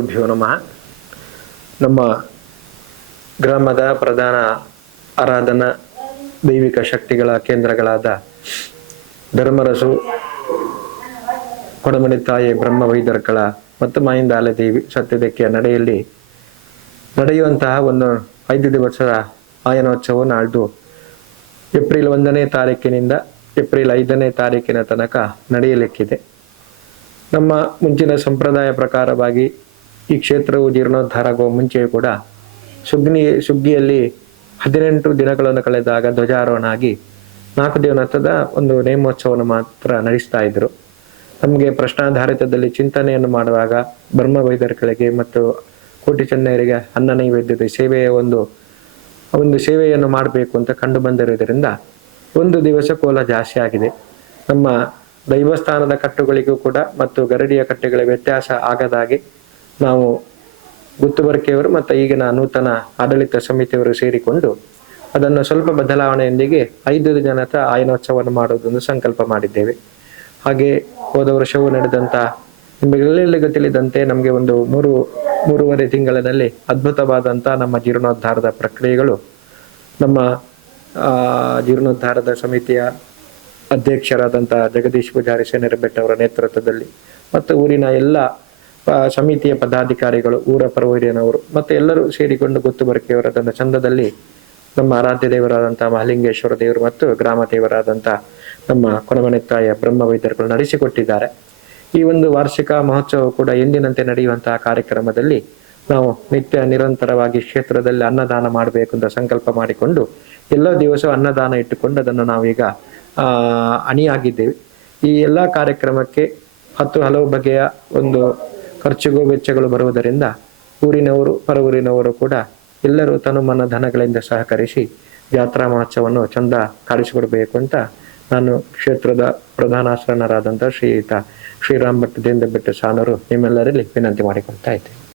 ಗುರುಭ್ಯೋ ನಮಃ. ನಮ್ಮ ಗ್ರಾಮದ ಪ್ರಧಾನ ಆರಾಧನಾ ದೈವಿಕ ಶಕ್ತಿಗಳ ಕೇಂದ್ರಗಳಾದ ಧರ್ಮರಸು ಕೊಡಮಣಿ ತಾಯಿ ಬ್ರಹ್ಮ ವೈದ್ಯರ್ಕಳ ಮತ್ತು ಮಾಯಿಂದಾಲ ದೇವಿ ಸತ್ಯದಕ್ಕೆ ನಡೆಯಲ್ಲಿ ನಡೆಯುವಂತಹ ಒಂದು ಐದು ದಿವಸದ ಆಯನೋತ್ಸವ ನಾಳ್ದು ಏಪ್ರಿಲ್ ಒಂದನೇ ತಾರೀಕಿನಿಂದ ಏಪ್ರಿಲ್ ಐದನೇ ತಾರೀಕಿನ ತನಕ ನಡೆಯಲಿಕ್ಕಿದೆ. ನಮ್ಮ ಮುಂಚಿನ ಸಂಪ್ರದಾಯ ಪ್ರಕಾರವಾಗಿ ಈ ಕ್ಷೇತ್ರವು ಜೀರ್ಣೋದ್ಧಾರ ಆಗುವ ಮುಂಚೆಯೂ ಕೂಡ ಸುಗ್ನಿ, ಸುಗ್ಗಿಯಲ್ಲಿ ಹದಿನೆಂಟು ದಿನಗಳನ್ನು ಕಳೆದಾಗ ಧ್ವಜಾರೋಹಣ ಆಗಿ ನಾಲ್ಕು ದಿನದ ಒಂದು ನೇಮೋತ್ಸವವನ್ನು ಮಾತ್ರ ನಡೆಸ್ತಾ ಇದ್ರು. ನಮಗೆ ಪ್ರಶ್ನಾಧಾರಿತದಲ್ಲಿ ಚಿಂತನೆಯನ್ನು ಮಾಡುವಾಗ ಬ್ರಹ್ಮ ವೈದ್ಯರುಗಳಿಗೆ ಮತ್ತು ಕೋಟಿ ಚೆನ್ನೈರಿಗೆ ಅನ್ನ ನೈವೇದ್ಯದ ಸೇವೆಯ ಒಂದು ಒಂದು ಸೇವೆಯನ್ನು ಮಾಡಬೇಕು ಅಂತ ಕಂಡು ಬಂದಿರುವುದರಿಂದ ಒಂದು ದಿವಸ ಕೋಲ ಜಾಸ್ತಿ ಆಗಿದೆ. ನಮ್ಮ ದೈವಸ್ಥಾನದ ಕಟ್ಟುಗಳಿಗೂ ಕೂಡ ಮತ್ತು ಗರಡಿಯ ಕಟ್ಟೆಗಳ ವ್ಯತ್ಯಾಸ ಆಗದಾಗೆ ನಾವು ಗುತ್ತುಬರ್ಕೆಯವರು ಮತ್ತು ಈಗಿನ ನೂತನ ಆಡಳಿತ ಸಮಿತಿಯವರು ಸೇರಿಕೊಂಡು ಅದನ್ನು ಸ್ವಲ್ಪ ಬದಲಾವಣೆಯೊಂದಿಗೆ ಐದು ಜನತ ಆಯನೋತ್ಸವವನ್ನು ಮಾಡುವುದೊಂದು ಸಂಕಲ್ಪ ಮಾಡಿದ್ದೇವೆ. ಹಾಗೆ ಹೋದ ವರ್ಷವೂ ನಡೆದಂಥ ನಿಮಗೆಲ್ಲರಿಗೂ ತಿಳಿದಂತೆ ನಮಗೆ ಒಂದು ಮೂರು, ಮೂರುವರೆ ತಿಂಗಳಿನಲ್ಲಿ ಅದ್ಭುತವಾದಂಥ ನಮ್ಮ ಜೀರ್ಣೋದ್ಧಾರದ ಪ್ರಕ್ರಿಯೆಗಳು ನಮ್ಮ ಜೀರ್ಣೋದ್ಧಾರದ ಸಮಿತಿಯ ಅಧ್ಯಕ್ಷರಾದಂಥ ಜಗದೀಶ್ ಪೂಜಾರಿ ಸೇನರಬೆಟ್ಟವರ ಬೆಟ್ಟ ನೇತೃತ್ವದಲ್ಲಿ ಮತ್ತು ಊರಿನ ಎಲ್ಲ ಸಮಿತಿಯ ಪದಾಧಿಕಾರಿಗಳು ಊರ ಪರವೂರಿನವರು ಮತ್ತು ಎಲ್ಲರೂ ಸೇರಿಕೊಂಡು ಗೊತ್ತು ಬರಕೆಯವರ ತನ್ನ ಚಂದದಲ್ಲಿ ನಮ್ಮ ಆರಾಧ್ಯ ದೇವರಾದಂಥ ಮಹಲಿಂಗೇಶ್ವರ ದೇವರು ಮತ್ತು ಗ್ರಾಮ ದೇವರಾದಂಥ ನಮ್ಮ ಕೊನಮನೆತ್ತಾಯ ಬ್ರಹ್ಮ ವೈದ್ಯರುಗಳು ನಡೆಸಿಕೊಟ್ಟಿದ್ದಾರೆ. ಈ ಒಂದು ವಾರ್ಷಿಕ ಮಹೋತ್ಸವ ಕೂಡ ಎಂದಿನಂತೆ ನಡೆಯುವಂತಹ ಕಾರ್ಯಕ್ರಮದಲ್ಲಿ ನಾವು ನಿತ್ಯ ನಿರಂತರವಾಗಿ ಕ್ಷೇತ್ರದಲ್ಲಿ ಅನ್ನದಾನ ಮಾಡಬೇಕು ಅಂತ ಸಂಕಲ್ಪ ಮಾಡಿಕೊಂಡು ಎಲ್ಲ ದಿವಸ ಅನ್ನದಾನ ಇಟ್ಟುಕೊಂಡು ಅದನ್ನು ನಾವೀಗ ಅಣಿಯಾಗಿದ್ದೇವೆ. ಈ ಎಲ್ಲ ಕಾರ್ಯಕ್ರಮಕ್ಕೆ ಹತ್ತು ಹಲವು ಬಗೆಯ ಒಂದು ಖರ್ಚುಗೂ ವೆಚ್ಚಗಳು ಬರುವುದರಿಂದ ಊರಿನವರು, ಪರವೂರಿನವರು ಕೂಡ ಎಲ್ಲರೂ ತನು ಮನ ಧನಗಳಿಂದ ಸಹಕರಿಸಿ ಜಾತ್ರಾ ಮಹೋತ್ಸವವನ್ನು ಚಂದ ಕಾಡಿಸಿಕೊಡಬೇಕು ಅಂತ ನಾನು ಕ್ಷೇತ್ರದ ಪ್ರಧಾನಾಶ್ರನರಾದಂಥ ಶ್ರೀಯುತ ಶ್ರೀರಾಮ್ ಭಟ್ ದೇಂದ್ರ ಭಟ್ ಸಾನರು ನಿಮ್ಮೆಲ್ಲರಲ್ಲಿ ವಿನಂತಿ ಮಾಡಿಕೊಳ್ತಾ ಇದ್ದೆ